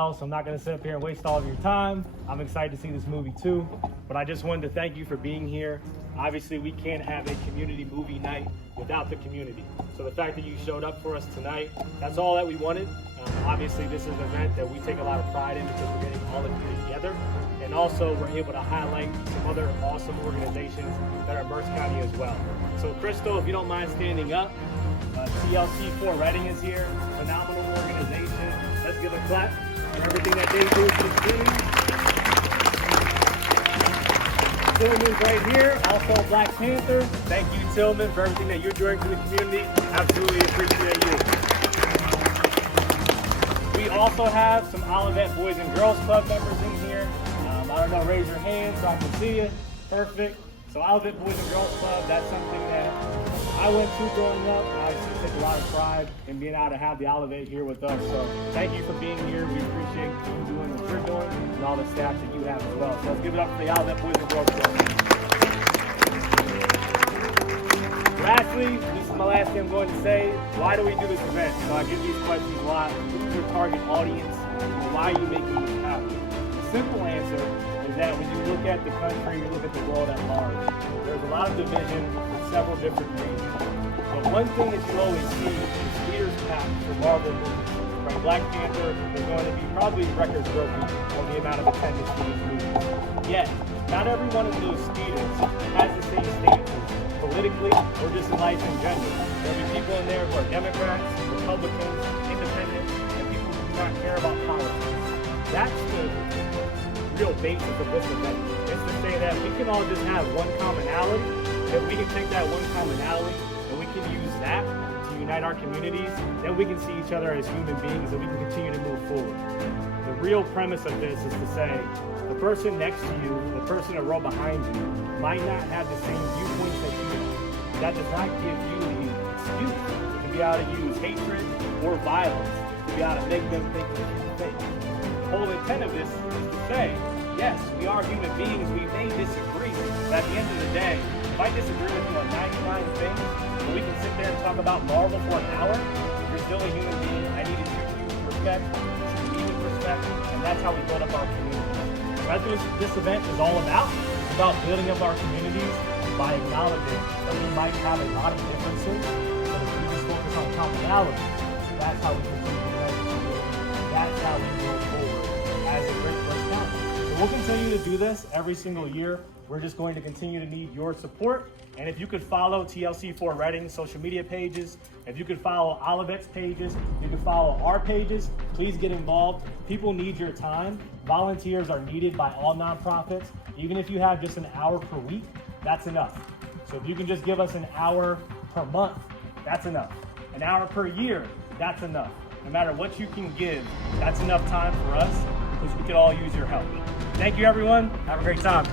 while, so I'm not going to sit up here and waste all of your time. I'm excited to see this movie too, but I just wanted to thank you for being here. Obviously, we can't have a community movie night without the community. So the fact that you showed up for us tonight, that's all that we wanted. Obviously, this is an event that we take a lot of pride in because we're getting all of you together. And also, we're able to highlight some other awesome organizations that are in Merced County as well. So Crystal, if you don't mind standing up, TLC4 Reading is here, phenomenal organization. Let's give a clap for everything that they do for the community. Tillman's right here, also Black Panther. Thank you, Tillman, for everything that you're doing for the community. Absolutely appreciate you. We also have some Olivet Boys and Girls Club members in here. I don't know, raise your hand so I can see you. Perfect. So Olivet Boys and Girls Club, that's something that I went to growing up. I obviously take a lot of pride in being able to have the Olivet here with us. So thank you for being here. We appreciate you doing what you're doing and all the staff that you have as well. So let's give it up for the Olivet Boys and Girls Club. Lastly, this is my last thing I'm going to say. Why do we do this event? So I get these questions a lot. Who's your target audience? Why are you making this happen? The simple answer is that when you look at the country, you look at the world at large, there's a lot of division for several different reasons. But one thing that you always see is theaters packed for Marvel movies. From Black Panther, there's going to be probably records broken on the amount of attendance for these movies. Yet, not every one of those theaters has the same stances, politically or just in life in general. There'll be people in there who are Democrats, Republicans, independents, and people who do not care about politics. That's the real basis of this event, is to say that we can all just have one commonality, that we can take that one commonality and we can use that to unite our communities, then we can see each other as human beings and we can continue to move forward. The real premise of this is to say, the person next to you, the person a row behind you, might not have the same viewpoints that you do. That does not give you the excuse to be able to use hatred or violence to be able to make them think what you think. The whole intent of this is to say, yes, we are human beings, we may disagree, but at the end of the day, if I disagree with you on 99 things, and we can sit there and talk about Marvel for an hour, you're still a human being, I need to treat you with respect, treat me with respect, and that's how we build up our communities. So that's what this event is all about. It's about building up our communities by acknowledging that we might have a lot of differences, but if we just focus on commonality, that's how we continue to unite the community. That's how we move forward as a great Merced County. So we'll continue to do this every single year. We're just going to continue to need your support. And if you could follow TLC4 Reading social media pages, if you could follow Olivet's pages, you could follow our pages, please get involved. People need your time. Volunteers are needed by all nonprofits. Even if you have just an hour per week, that's enough. So if you can just give us an hour per month, that's enough. An hour per year, that's enough. No matter what you can give, that's enough time for us, because we could all use your help. Thank you, everyone. Have a great time.